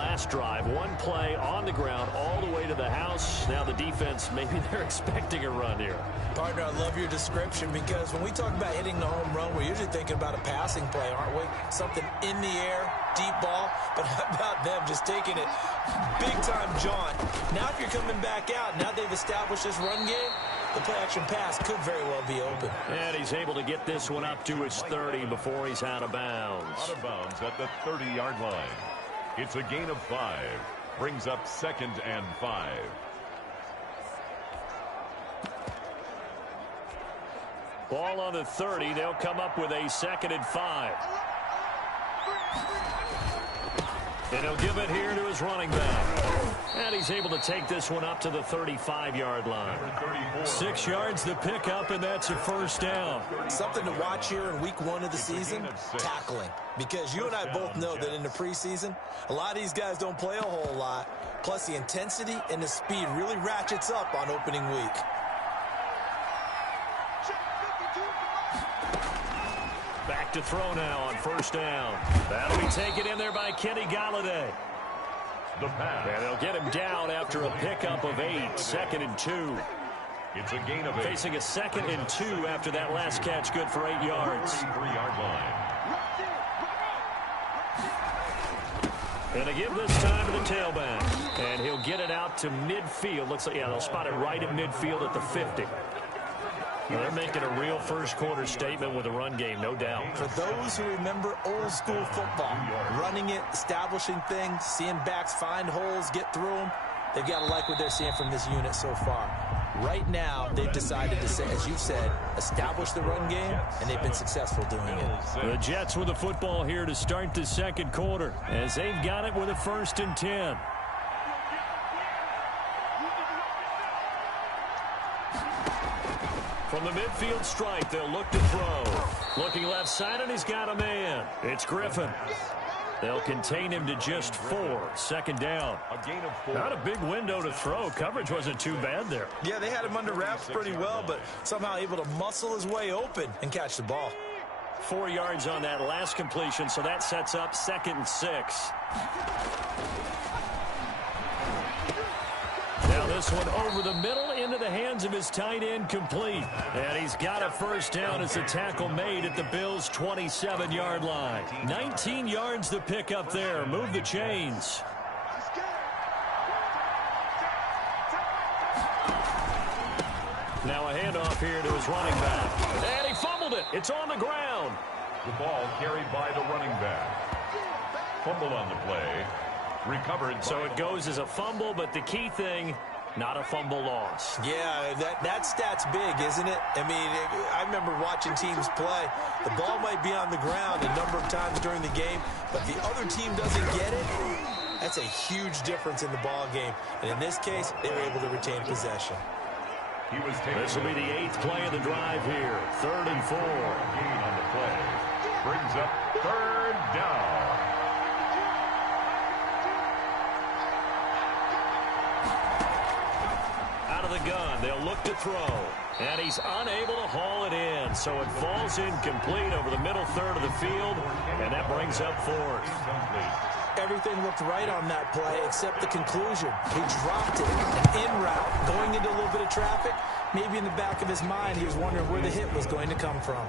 last drive. One play on the ground all the way to the house. Now the defense, maybe they're expecting a run here. Partner, I love your description because when we talk about hitting the home run, we're usually thinking about a passing play, aren't we? Something in the air, deep ball. But how about them just taking it big-time jaunt? Now if you're coming back out, now they've established this run game, the play-action pass could very well be open. And he's able to get this one up to his 30 before he's out of bounds. Out of bounds at the 30-yard line. It's a gain of 5. Brings up 2nd and 5. Ball on the 30. They'll come up with a 2nd and 5. And he'll give it here to his running back. And he's able to take this one up to the 35-yard line. 6 yards to pick up, and that's a first down. Something to watch here in week 1 of the season, tackling. Because you and I both know that in the preseason, a lot of these guys don't play a whole lot. Plus, the intensity and the speed really ratchets up on opening week. Back to throw now on first down. That'll be taken in there by Kenny Galladay. The pass. And they'll get him down after a pickup of 8. 2nd and 2. It's a gain of 8. Facing a 2nd and 2 after that last catch, good for 8 yards. 3-yard line. And they give this time to the tailback. And he'll get it out to midfield. Looks like, yeah, they'll spot it right at midfield at the 50. Well, they're making a real first-quarter statement with a run game, no doubt. For those who remember old-school football, running it, establishing things, seeing backs find holes, get through them, they've got to like what they're seeing from this unit so far. Right now, they've decided to, say, as you said, establish the run game, and they've been successful doing it. The Jets with the football here to start the second quarter, as they've got it with a 1st and 10. From the midfield stripe, they'll look to throw. Looking left side, and he's got a man. It's Griffin. They'll contain him to just 4. 2nd down. A gain of 4. Not a big window to throw. Coverage wasn't too bad there. Yeah, they had him under wraps pretty well, but somehow able to muscle his way open and catch the ball. 4 yards on that last completion, so that sets up 2nd and 6. Now this one over the middle into the hands of his tight end, complete. And he's got a first down as a tackle made at the Bills' 27-yard line. 19 yards to pick up there. Move the chains. Now a handoff here to his running back. And he fumbled it. It's on the ground. The ball carried by the running back. Fumble on the play. Recovered. So it goes as a fumble, but the key thing, not a fumble loss. Yeah, that stat's big, isn't it? I mean, I remember watching teams play. The ball might be on the ground a number of times during the game, but the other team doesn't get it. That's a huge difference in the ball game. And in this case, they were able to retain possession. This will be the 8th play of the drive here. 3rd and 4. Gain on the play. Brings up 3rd down. Out of the gun, they'll look to throw. And he's unable to haul it in. So it falls incomplete over the middle third of the field. And that brings up 4th. Everything looked right on that play except the conclusion. He dropped it, an in route, going into a little bit of traffic. Maybe in the back of his mind, he was wondering where the hit was going to come from.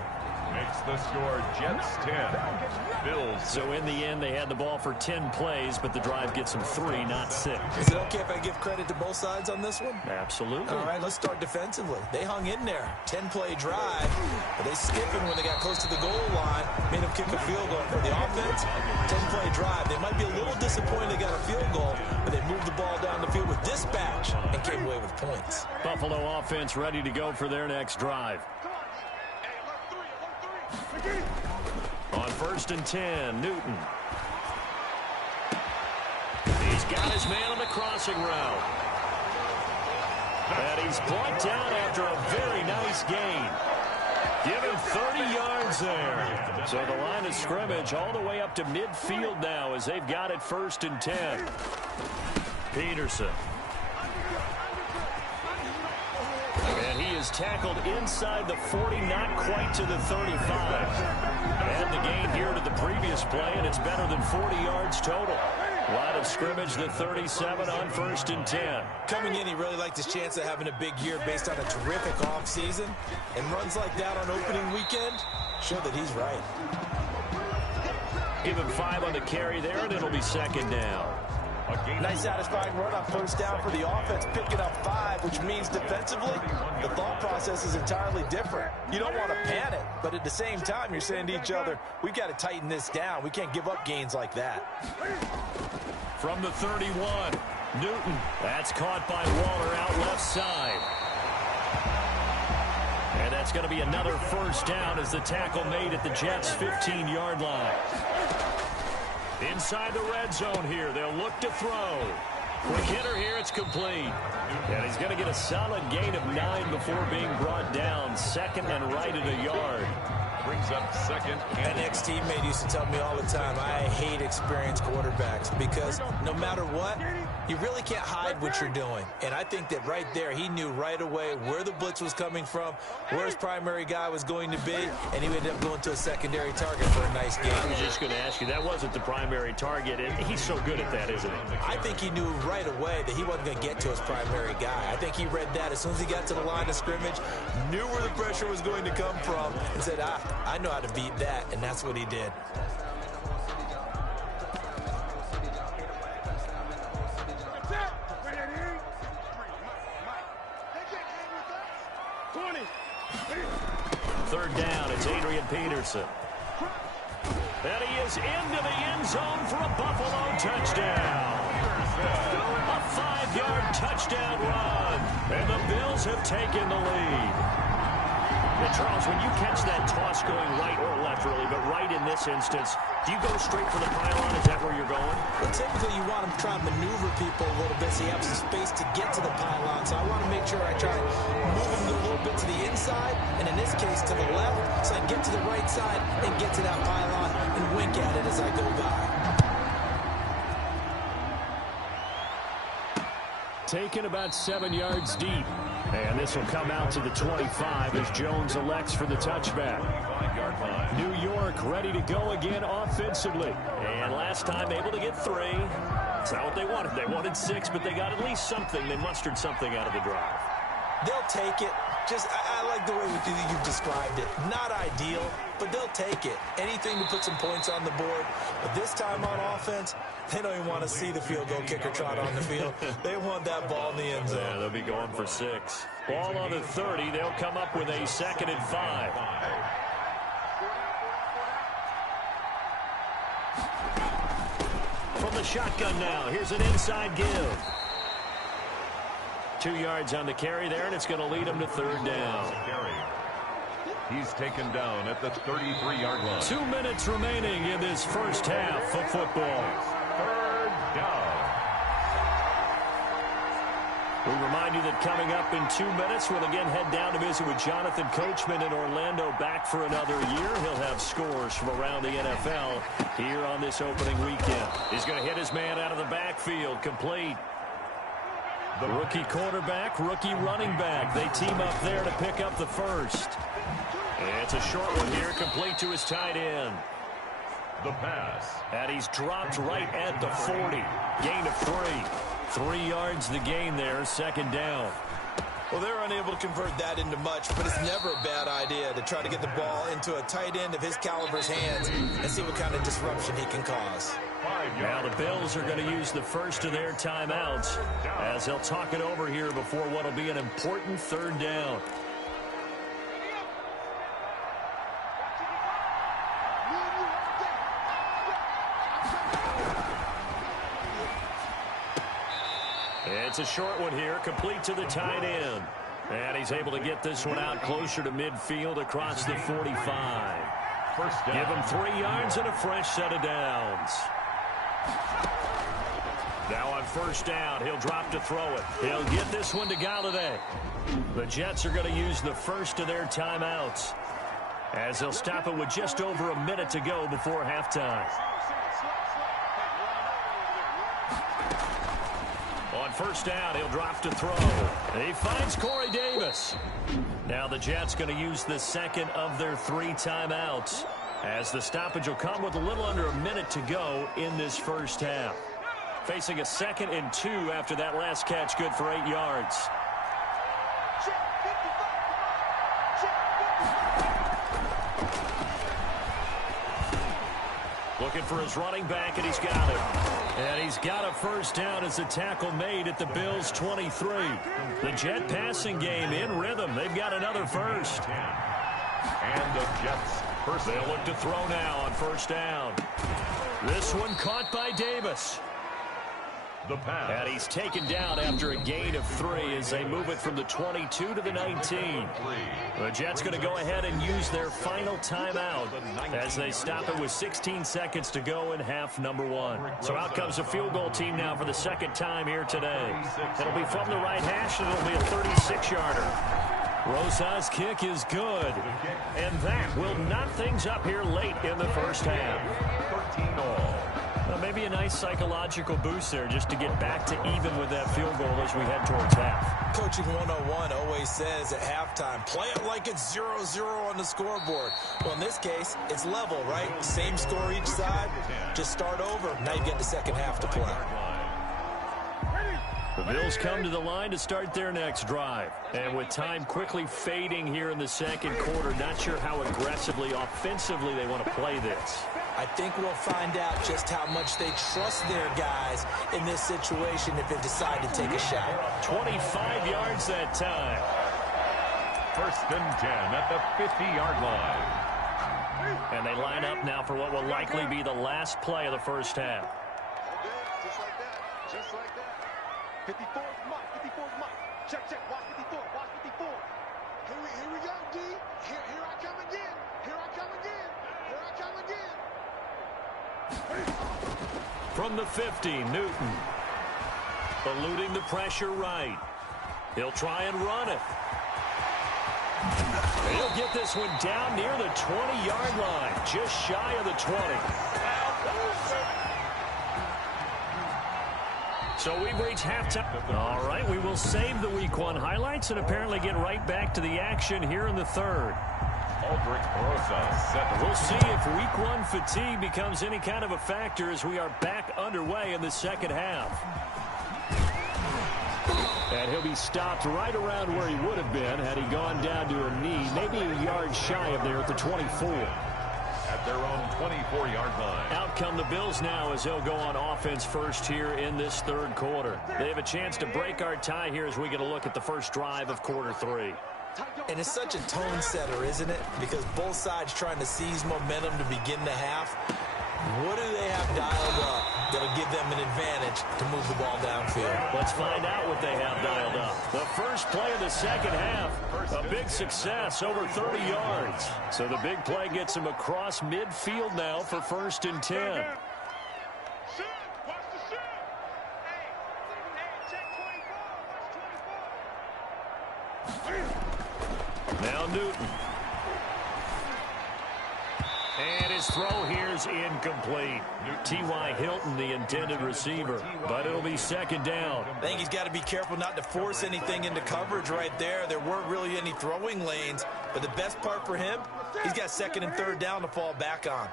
Makes the score Jets 10. Bills. So in the end, they had the ball for 10 plays, but the drive gets them 3, not 6. Is it okay if I give credit to both sides on this one? Absolutely. All right, let's start defensively. They hung in there. 10-play drive, but they skipping when they got close to the goal line. Made them kick a field goal for the offense. 10-play drive. They might be a little disappointed they got a field goal, but they moved the ball down the field with dispatch and came away with points. Buffalo offense ready to go for their next drive. On 1st and 10, Newton. He's got his man on the crossing route. And he's brought down after a very nice gain. Give him 30 yards there. So the line of scrimmage all the way up to midfield now as they've got it 1st and 10. Peterson. And he is tackled inside the 40, not quite to the 35. And the gain here to the previous play, and it's better than 40 yards total. Line of scrimmage, the 37 on 1st and 10. Coming in, he really liked his chance of having a big year based on a terrific offseason. And runs like that on opening weekend show that he's right. Give him 5 on the carry there, and it'll be 2nd down. Nice satisfying run on 1st down for the offense, picking up 5, which means defensively, the thought process is entirely different. You don't want to panic, but at the same time, you're saying to each other, we've got to tighten this down. We can't give up gains like that. From the 31, Newton. That's caught by Waller out left side. And that's going to be another 1st down as the tackle made at the Jets' 15-yard line. Inside the red zone here, they'll look to throw. Quick hitter here, it's complete. And he's going to get a solid gain of 9 before being brought down. 2nd and right at a yard. Brings up 2nd. An ex-teammate used to tell me all the time, I hate experienced quarterbacks because no matter what, you really can't hide what you're doing. And I think that right there, he knew right away where the blitz was coming from, where his primary guy was going to be, and he ended up going to a secondary target for a nice game. I was just going to ask you, that wasn't the primary target. He's so good at that, isn't he? I think he knew right away that he wasn't going to get to his primary guy. I think he read that as soon as he got to the line of scrimmage, knew where the pressure was going to come from, and said, I know how to beat that, and that's what he did. Third down, it's Adrian Peterson. And he is into the end zone for a Buffalo touchdown. A 5-yard touchdown run. And the Bills have taken the lead. And Charles, when you catch that toss going right or left, really, but right in this instance, do you go straight for the pylon? Is that where you're going? Well, typically you want to try to maneuver people a little bit so you have some space to get to the pylon. So I want to make sure I try to move them a little bit to the inside, and in this case to the left, so I can get to the right side and get to that pylon and wink at it as I go by. Taken about 7 yards deep. And this will come out to the 25 as Jones elects for the touchback. New York ready to go again offensively. And last time able to get 3. That's not what they wanted. They wanted 6, but they got at least something. They mustered something out of the drive. They'll take it. I like the way you've described it. Not ideal, but they'll take it. Anything to put some points on the board. But this time on offense, they don't even want to see the field goal kicker trot on the field. They want that ball in the end zone. Yeah, they'll be going for 6. Ball on the 30. They'll come up with a 2nd and 5. From the shotgun now, here's an inside give. 2 yards on the carry there, and it's going to lead him to 3rd down. He's taken down at the 33-yard line. 2 minutes remaining in this first half of football. 3rd down. We remind you that coming up in 2 minutes, we'll again head down to visit with Jonathan Coachman in Orlando, back for another year. He'll have scores from around the NFL here on this opening weekend. He's going to hit his man out of the backfield, complete. The rookie quarterback, rookie running back. They team up there to pick up the first. It's a short one here, complete to his tight end. The pass. And he's dropped right at the 40. Gain of 3. 3 yards the gain there, 2nd down. Well, they're unable to convert that into much, but it's never a bad idea to try to get the ball into a tight end of his caliber's hands and see what kind of disruption he can cause. Now the Bills are going to use the first of their timeouts as they'll talk it over here before what will be an important 3rd down. It's a short one here, complete to the tight end. And he's able to get this one out closer to midfield across the 45. First down. Give him 3 yards and a fresh set of downs. Now on 1st down, he'll drop to throw it. He'll get this one to Galladay. The Jets are going to use the first of their timeouts as they'll stop it with just over a minute to go before halftime. On 1st down, he'll drop to throw. He finds Corey Davis. Now the Jets going to use the 2nd of their 3 timeouts as the stoppage will come with a little under a minute to go in this first half. facing a 2nd and 2 after that last catch, good for 8 yards. Looking for his running back, and he's got it. And he's got a first down as the tackle made at the Bills' 23. The Jet passing game in rhythm. They've got another first. And the Jets first. They'll look to throw now on first down. This one caught by Davis. The pass. And he's taken down after a gain of 3 as they move it from the 22 to the 19. The Jets going to go ahead and use their final timeout as they stop it with 16 seconds to go in half number 1. So out comes a field goal team now for the 2nd time here today. It'll be from the right hash, and it'll be a 36-yarder. Rosa's kick is good, and that will knot things up here late in the first half. 13 all. Maybe a nice psychological boost there just to get back to even with that field goal as we head towards half. Coaching 101 always says at halftime, play it like it's 0-0 on the scoreboard. Well, in this case, it's level, right? Same score each side. Just start over. Now you get the second half to play. The Bills come to the line to start their next drive. And with time quickly fading here in the second quarter, not sure how aggressively, offensively they want to play this. I think we'll find out just how much they trust their guys in this situation if they decide to take a shot. 25 yards that time. First and 10 at the 50-yard line. And they line up now for what will likely be the last play of the first half. Just like that. Just like that. 54's Mike. 54's Mike. Check, check. Watch 54. Watch 54. Here we go, D. Here I come again. Here I come again. Here I come again. From the 50, Newton. Eluding the pressure right. He'll try and run it. He'll get this one down near the 20-yard line, just shy of the 20. So we've reached halftime. All right, we will save the Week 1 highlights and apparently get right back to the action here in the third. We'll see if Week 1 fatigue becomes any kind of a factor as we are back underway in the second half. And he'll be stopped right around where he would have been had he gone down to a knee, maybe a yard shy of there at the 24. At their own 24-yard line. Out come the Bills now as they'll go on offense first here in this third quarter. They have a chance to break our tie here as we get a look at the first drive of quarter 3. And it's such a tone setter, isn't it? Because both sides trying to seize momentum to begin the half. What do they have dialed up that'll give them an advantage to move the ball downfield? Let's find out what they have dialed up. The first play of the second half, a big success, over 30 yards. So the big play gets him across midfield now for first and 10. Now Newton. And his throw here's incomplete. T.Y. Hilton, the intended receiver, but it'll be second down. I think he's got to be careful not to force anything into coverage right there. There weren't really any throwing lanes, but the best part for him, he's got second and third down to fall back on.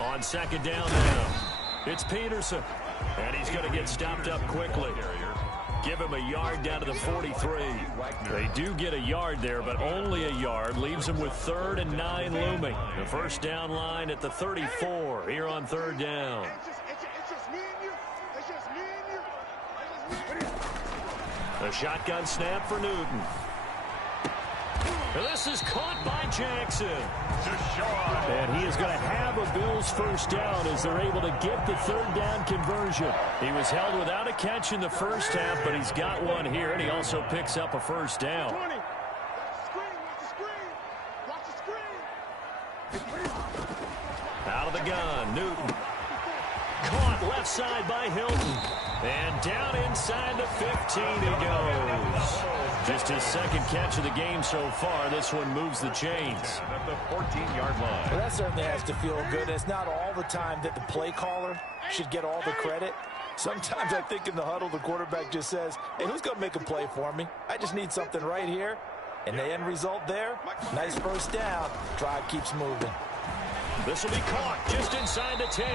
On second down now, it's Peterson, and he's going to get stopped up quickly. Give him a yard down to the 43. They do get a yard there, but only a yard. Leaves them with 3rd and 9 looming. The first down line at the 34 here on third down. The shotgun snap for Newton. This is caught by Jackson. And he is going to have a Bills first down as they're able to get the third down conversion. He was held without a catch in the first half, but he's got one here, and he also picks up a first down. Out of the gun, Newton. Caught left side by Hilton. And down inside the 15 he goes. Just his second catch of the game so far. This one moves the chains. At the 14-yard line. Well, that certainly has to feel good. It's not all the time that the play caller should get all the credit. Sometimes I think in the huddle, the quarterback just says, hey, who's going to make a play for me? I just need something right here. And the end result there, nice first down. Drive keeps moving. This will be caught just inside the 10.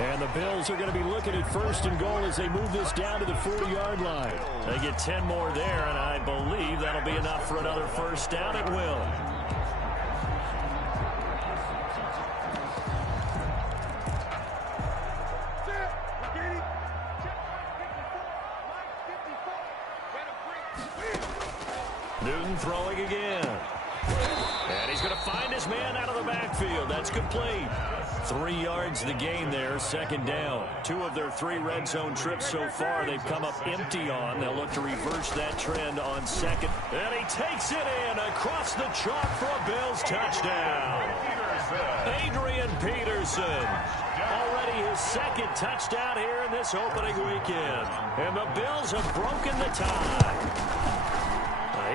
And the Bills are going to be looking at first and goal as they move this down to the 4-yard line. They get 10 more there, and I believe that'll be enough for another first down at will. Newton throwing again. And he's going to find his man out of the backfield. That's complete. 3 yards the gain there, second down. 2 of their 3 red zone trips so far they've come up empty on. They'll look to reverse that trend on second. And he takes it in across the chalk for a Bills touchdown. Adrian Peterson. Already his second touchdown here in this opening weekend. And the Bills have broken the tie.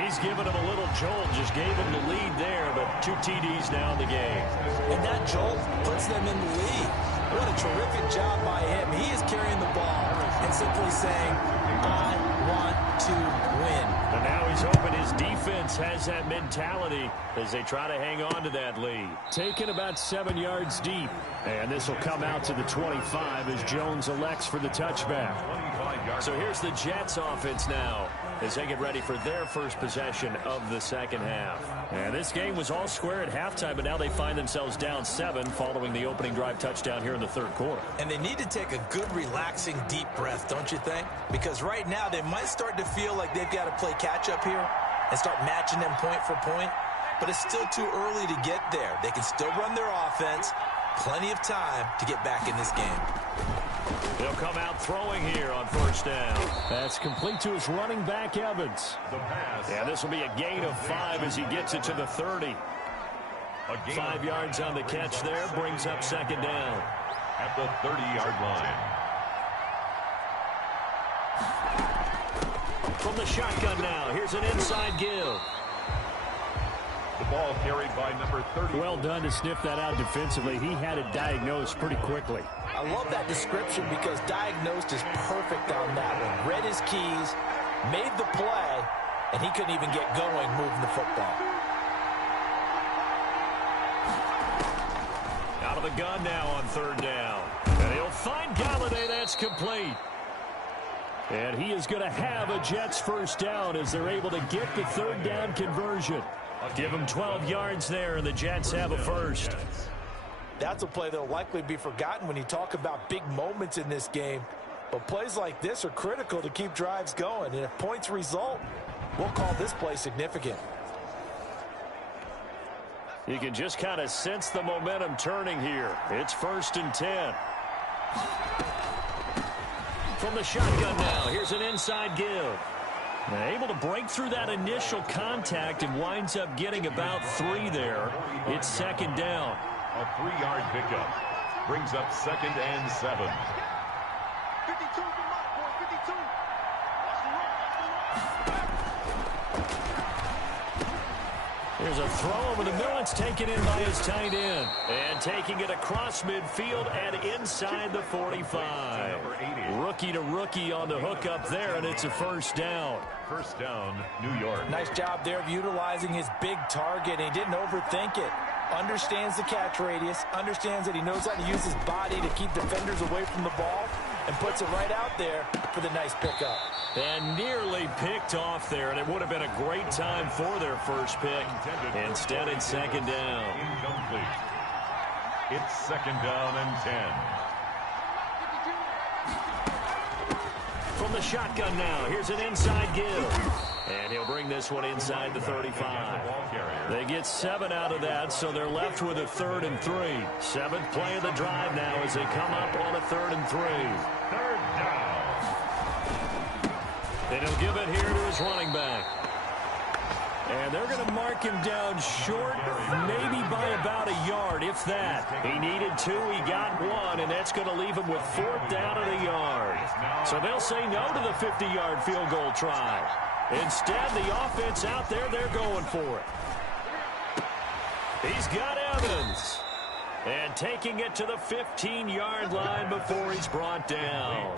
He's given him a little jolt, just gave him the lead there, but 2 TDs now in the game. And that jolt puts them in the lead. What a terrific job by him. He is carrying the ball and simply saying, I want to win. And now he's open. His defense has that mentality as they try to hang on to that lead. Taken about 7 yards deep. And this will come out to the 25 as Jones elects for the touchback. So here's the Jets offense now as they get ready for their first possession of the second half. And this game was all square at halftime, but now they find themselves down 7 following the opening drive touchdown here in the third quarter. And they need to take a good, relaxing, deep breath, don't you think? Because right now they might start to feel like they've got to play catch-up here and start matching them point for point. But it's still too early to get there. They can still run their offense. Plenty of time to get back in this game. He'll come out throwing here on first down. That's complete to his running back, Evans. Yeah, this will be a gain of 5 as he gets it to the 30. 5 yards on the catch there, brings up second down. At the 30-yard line. From the shotgun now, here's an inside give. The ball carried by number 30. Well done to sniff that out defensively. He had it diagnosed pretty quickly. I love that description because diagnosed is perfect on that one. Read his keys, made the play, and he couldn't even get going moving the football. Out of the gun now on third down. And he'll find Galladay. That's complete. And he is going to have a Jets first down as they're able to get the third down conversion. Give him 12 yards there, and the Jets have a first. That's a play that will likely be forgotten when you talk about big moments in this game. But plays like this are critical to keep drives going. And if points result, we'll call this play significant. You can just kind of sense the momentum turning here. It's first and 10. From the shotgun now, here's an inside give. Able to break through that initial contact and winds up getting about 3 there. It's second down. A 3-yard pickup brings up second and 7. 52 to mark, boy, 52. Watch the run. There's a throw over the middle. It's taken in by his tight end. And taking it across midfield and inside the 45. Rookie to rookie on the hook up there, and it's a first down. First down, New York. Nice job there of utilizing his big target. He didn't overthink it. Understands the catch radius, understands that he knows how to use his body to keep defenders away from the ball, and puts it right out there for the nice pickup. And nearly picked off there, and it would have been a great time for their first pick. Instead, it's second down. Incomplete. It's second down and 10. From the shotgun now, here's an inside give. And he'll bring this one inside the 35. They get 7 out of that, so they're left with a 3rd and 3. 7th play of the drive now as they come up on a 3rd and 3. Third down. And he'll give it here to his running back. And they're going to mark him down short, maybe by about a yard, if that. He needed 2, he got 1, and that's going to leave him with 4th down and a yard. So they'll say no to the 50-yard field goal try. Instead, the offense out there, they're going for it. He's got Evans. And taking it to the 15-yard line before he's brought down.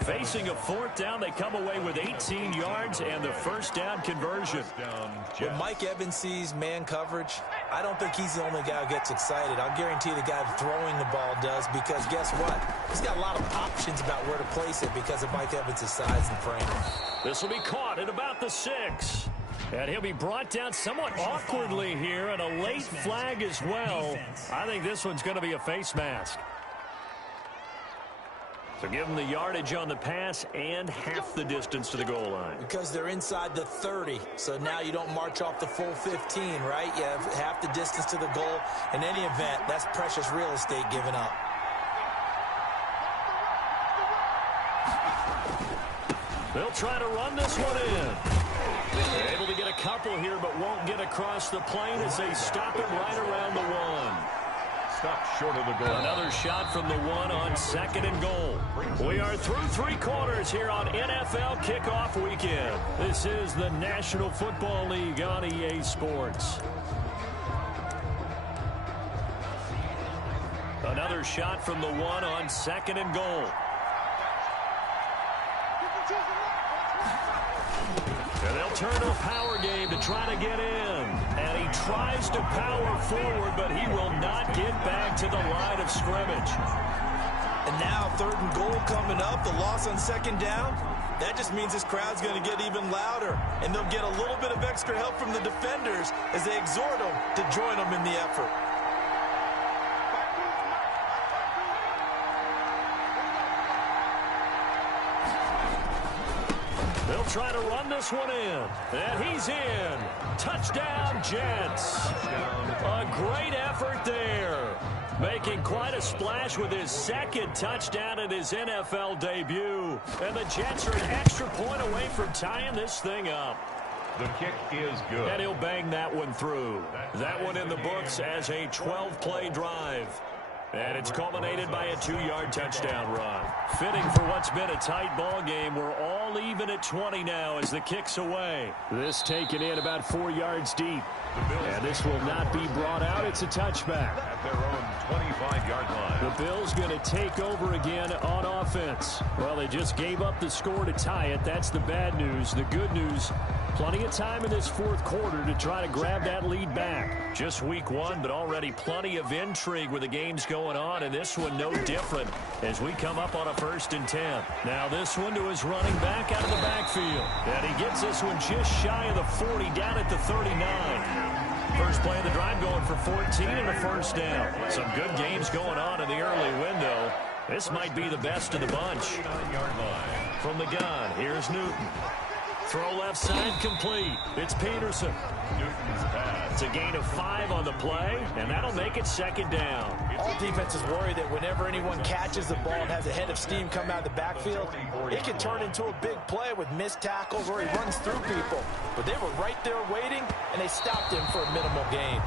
Facing a fourth down, they come away with 18 yards and the first down conversion. When Mike Evans sees man coverage, I don't think he's the only guy who gets excited. I'll guarantee the guy throwing the ball does, because guess what? He's got a lot of options about where to place it because of Mike Evans' size and frame. This will be caught at about the 6. And he'll be brought down somewhat awkwardly here, and a late flag as well. I think this one's going to be a face mask. So give them the yardage on the pass and half the distance to the goal line. Because they're inside the 30, so now you don't march off the full 15, right? You have half the distance to the goal. In any event, that's precious real estate given up. They'll try to run this one in. They're able to get a couple here, but won't get across the plane as they stop it right around the 1. Stop short of the goal. Another shot from the 1 on 2nd and goal. We are through 3 quarters here on NFL Kickoff Weekend. This is the National Football League on EA Sports. Another shot from the 1 on 2nd and goal. And they'll turn to a power game to try to get in. And he tries to power forward, but he will not get back to the line of scrimmage. And now 3rd and goal coming up. The loss on 2nd down. That just means this crowd's going to get even louder. And they'll get a little bit of extra help from the defenders as they exhort them to join them in the effort. They'll try to run this one in. And he's in. Touchdown, Jets. A great effort there. Making quite a splash with his 2nd touchdown in his NFL debut. And the Jets are an extra point away from tying this thing up. The kick is good. And he'll bang that one through. That one in the books as a 12-play drive. And it's culminated by a 2-yard touchdown run. Fitting for what's been a tight ball game. We're all even at 20 now as the kick's away. This taken in about 4 yards deep. And this will not be brought out. It's a touchback. At their own 25-yard line. The Bills going to take over again on offense. Well, they just gave up the score to tie it. That's the bad news. The good news, plenty of time in this 4th quarter to try to grab that lead back. Just week 1, but already plenty of intrigue with the games going on, and this one no different as we come up on a 1st and 10. Now this one to his running back out of the backfield. And he gets this one just shy of the 40, down at the 39. First play of the drive going for 14 and a first down. Some good games going on in the early window. This might be the best of the bunch. 9-yard line. From the gun, here's Newton. Throw left side complete. It's Peterson. Newton's pass. It's a gain of 5 on the play, and that'll make it 2nd down. All defenses worry that whenever anyone catches the ball and has a head of steam come out of the backfield, it can turn into a big play with missed tackles or he runs through people. But they were right there waiting, and they stopped him for a minimal gain.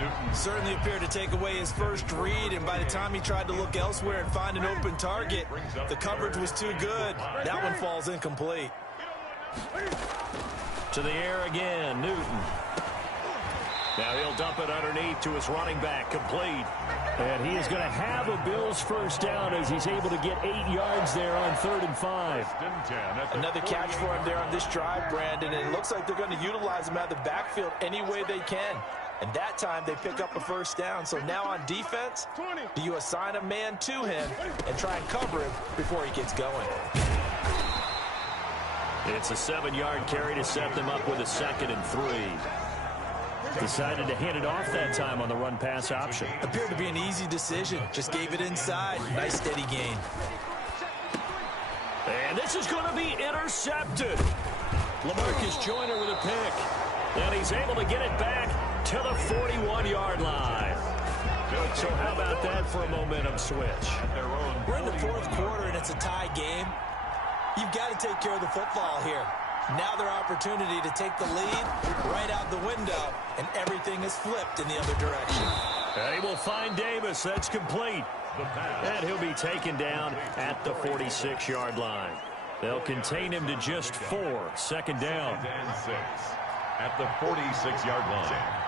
Newton Certainly appeared to take away his first read, and by the time he tried to look elsewhere and find an open target, the coverage was too good. That one falls incomplete. To the air again, Newton. Now he'll dump it underneath to his running back, complete. And he is going to have a Bills first down as he's able to get 8 yards there on 3rd and 5. Another catch for him there on this drive, Brandon, and it looks like they're going to utilize him out of the backfield any way they can. And that time they pick up a first down. So now on defense, do you assign a man to him and try and cover him before he gets going? It's a 7-yard carry to set them up with a 2nd and 3. Decided to hand it off that time on the run-pass option. Appeared to be an easy decision. Just gave it inside. Nice steady gain. And this is going to be intercepted. LaMarcus Joyner with a pick. And he's able to get it back to the 41-yard line. So how about that for a momentum switch? We're in the 4th quarter, and it's a tie game. You've got to take care of the football here. Now their opportunity to take the lead right out the window, and everything is flipped in the other direction. And he will find Davis. That's complete. And he'll be taken down at the 46-yard line. They'll contain him to just 4. 2nd down. And 6 at the 46-yard line.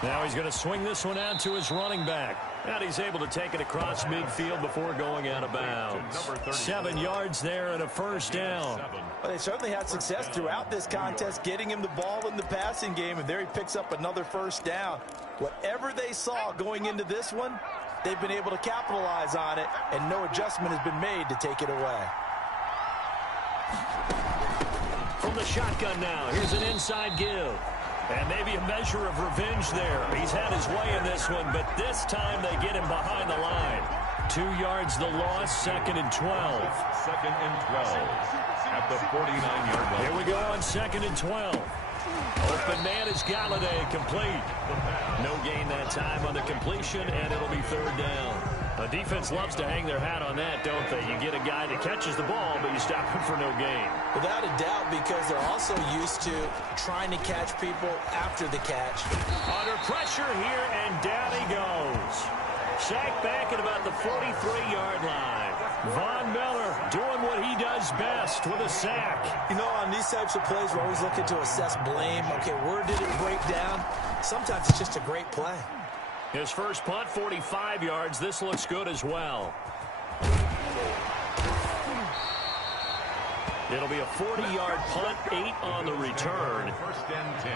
Now he's going to swing this one out to his running back. And he's able to take it across midfield before going out of bounds. 7 yards there and a first down. Well, they certainly had success throughout this contest getting him the ball in the passing game, and there he picks up another first down. Whatever they saw going into this one, they've been able to capitalize on it, and no adjustment has been made to take it away. From the shotgun now, here's an inside give. And maybe a measure of revenge there. He's had his way in this one, but this time they get him behind the line. 2 yards the loss, 2nd and 12. 2nd and 12 at the 49-yard line. Here we go on 2nd and 12. Open man is Galladay, complete. No gain that time on the completion, and it'll be 3rd down. The defense loves to hang their hat on that, don't they? You get a guy that catches the ball, but you stop him for no gain. Without a doubt, because they're also used to trying to catch people after the catch. Under pressure here, and down he goes. Sacked back at about the 43-yard line. Von Miller doing what he does best with a sack. You know, on these types of plays, we're always looking to assess blame. Okay, where did it break down? Sometimes it's just a great play. His first punt, 45 yards. This looks good as well. It'll be a 40-yard punt, 8 on the return. 1st and 10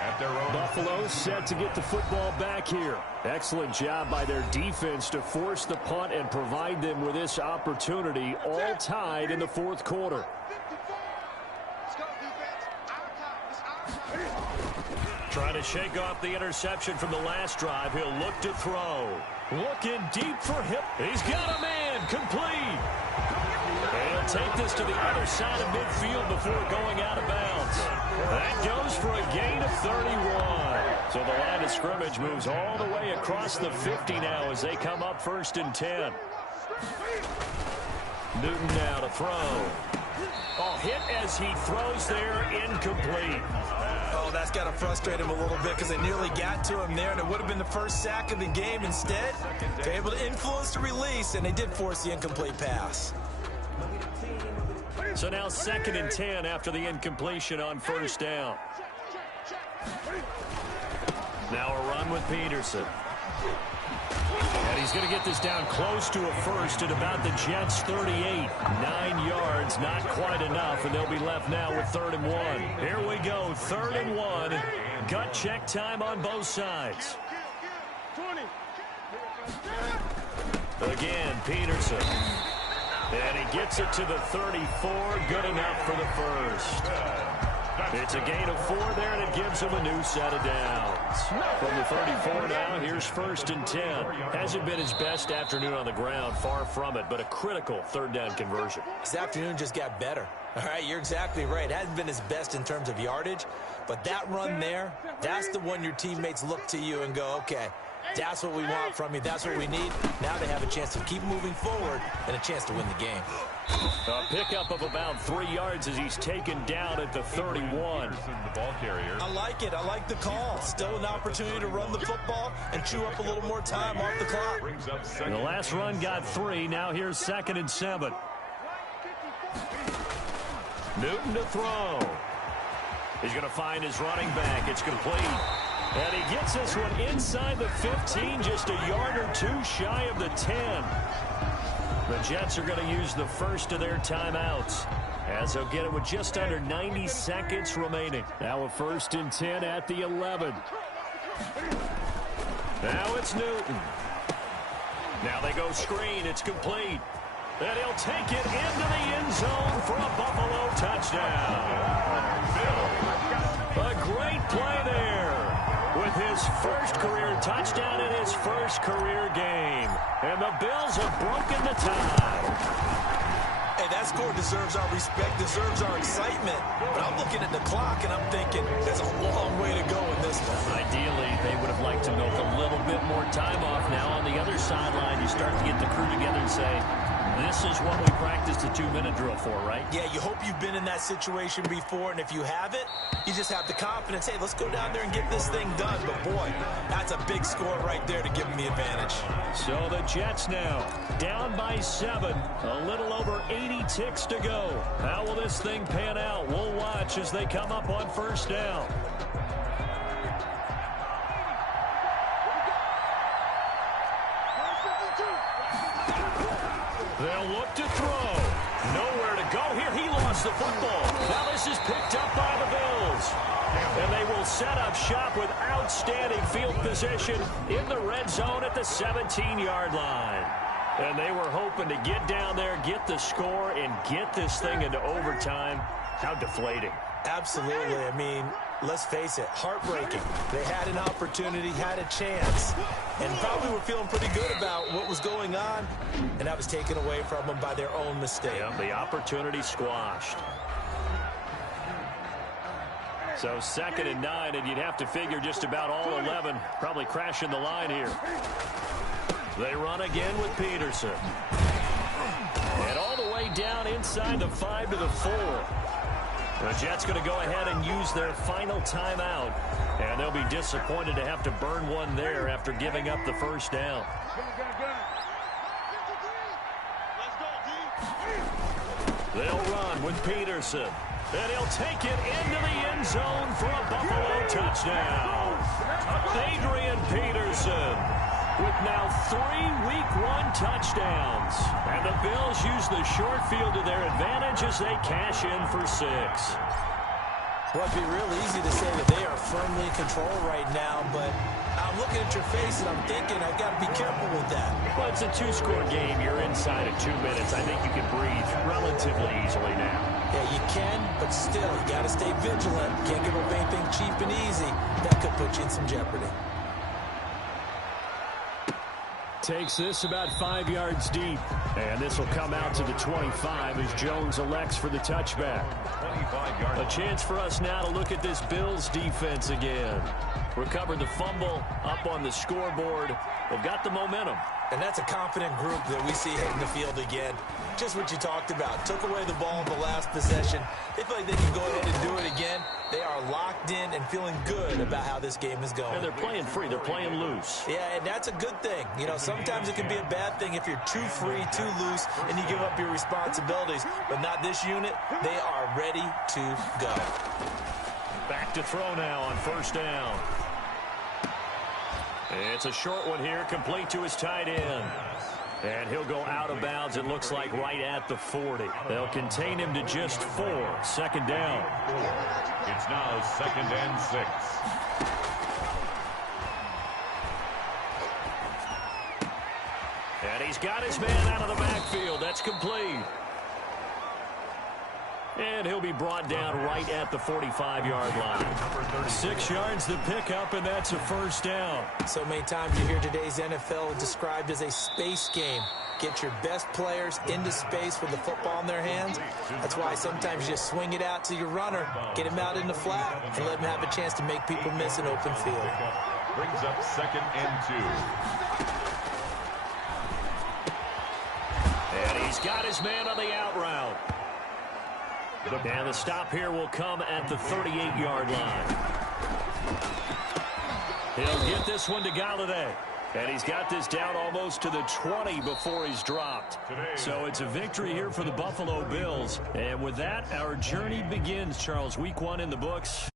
at their own. Buffalo set to get the football back here. Excellent job by their defense to force the punt and provide them with this opportunity, all tied in the 4th quarter. Trying to shake off the interception from the last drive. He'll look to throw. Looking deep for him. He's got a man. Complete. And he'll take this to the other side of midfield before going out of bounds. That goes for a gain of 31. So the line of scrimmage moves all the way across the 50 now as they come up 1st and 10. Newton now to throw. Oh, hit as he throws there, incomplete. Oh, that's got to frustrate him a little bit because they nearly got to him there, and it would have been the first sack of the game. Instead, they're able to influence the release, and they did force the incomplete pass. So now 2nd and 10 after the incompletion on 1st down. Now a run with Peterson. And he's going to get this down close to a first at about the Jets' 38. 9 yards, not quite enough, and they'll be left now with 3rd and 1. Here we go, 3rd and 1. Gut check time on both sides. Again, Peterson. And he gets it to the 34. Good enough for the first. It's a gain of 4 there, and it gives him a new set of downs. From the 34 now, here's 1st and 10. Hasn't been his best afternoon on the ground, far from it, but a critical 3rd down conversion. His afternoon just got better. All right, you're exactly right. It hasn't been his best in terms of yardage, but that run there, that's the one your teammates look to you and go, okay, that's what we want from you. That's what we need. Now they have a chance to keep moving forward and a chance to win the game. A pickup of about 3 yards as he's taken down at the 31. The ball carrier. I like it. I like the call. Still an opportunity to run the football and chew up a little more time off the clock. Brings up The last run got 3. Now here's 2nd and 7. Newton to throw. He's going to find his running back. It's complete. And he gets this one inside the 15, just a yard or 2 shy of the 10. The Jets are going to use the first of their timeouts, as they'll get it with just under 90 seconds remaining. Now a 1st and 10 at the 11. Now it's Newton. Now they go screen. It's complete. And he'll take it into the end zone for a Buffalo touchdown. A great play there with his first career touchdown in his first career game. And the Bills have broken the tie. Hey, that score deserves our respect, deserves our excitement. But I'm looking at the clock, and I'm thinking there's a long way to go in this one. Ideally, they would have liked to milk a little bit more time off. Now on the other sideline, you start to get the crew together and say, this is what we practiced the 2-minute drill for, right? Yeah, you hope you've been in that situation before, and if you haven't, you just have the confidence, hey, let's go down there and get this thing done. But, boy, that's a big score right there to give them the advantage. So the Jets now down by 7, a little over 80 ticks to go. How will this thing pan out? We'll watch as they come up on 1st down. They'll look to throw. Nowhere to go here. He lost the football. Now this is picked up by the Bills. And they will set up shop with outstanding field position in the red zone at the 17-yard line. And they were hoping to get down there, get the score, and get this thing into overtime. How deflating. Absolutely. I mean, let's face it, heartbreaking. They had an opportunity, had a chance, and probably were feeling pretty good about what was going on, and that was taken away from them by their own mistake. Yeah, the opportunity squashed. So 2nd and 9, and you'd have to figure just about all 11 probably crashing the line here. They run again with Peterson. And all the way down inside the 5 to the 4. The Jets going to go ahead and use their final timeout. And they'll be disappointed to have to burn one there after giving up the first down. They'll run with Peterson. And he'll take it into the end zone for a Buffalo touchdown. Adrian Peterson with now 3 Week 1 touchdowns. And the Bills use the short field to their advantage as they cash in for 6. Well, it'd be real easy to say that they are firmly in control right now, but I'm looking at your face and I'm thinking I've got to be careful with that. Well, it's a 2-score game. You're inside of 2 minutes. I think you can breathe relatively easily now. Yeah, you can, but still, you got to stay vigilant. Can't give up anything cheap and easy. That could put you in some jeopardy. Takes this about 5 yards deep. And this will come out to the 25 as Jones elects for the touchback. 25-yard. A chance for us now to look at this Bills defense again. Recovered the fumble, up on the scoreboard. They've got the momentum. And that's a confident group that we see hitting the field again. Just what you talked about. Took away the ball in the last possession. They feel like they can go ahead and do it again. They are locked in and feeling good about how this game is going. And they're playing free. They're playing loose. Yeah, and that's a good thing. You know, sometimes it can be a bad thing if you're too free, too loose, and you give up your responsibilities. But not this unit. They are ready to go. Back to throw now on first down. It's a short one here, complete to his tight end. And he'll go out of bounds, it looks like, right at the 40. They'll contain him to just 4. 2nd down. It's now 2nd and 6. And he's got his man out of the backfield. That's complete. And he'll be brought down right at the 45-yard line. 6 yards to pick up, and that's a first down. So many times you hear today's NFL described as a space game. Get your best players into space with the football in their hands. That's why sometimes you just swing it out to your runner, get him out in the flat, and let him have a chance to make people miss an open field. Brings up 2nd and 2. And he's got his man on the out route. And the stop here will come at the 38-yard line. He'll get this one to Galladay. And he's got this down almost to the 20 before he's dropped. So it's a victory here for the Buffalo Bills. And with that, our journey begins, Charles. Week 1 in the books.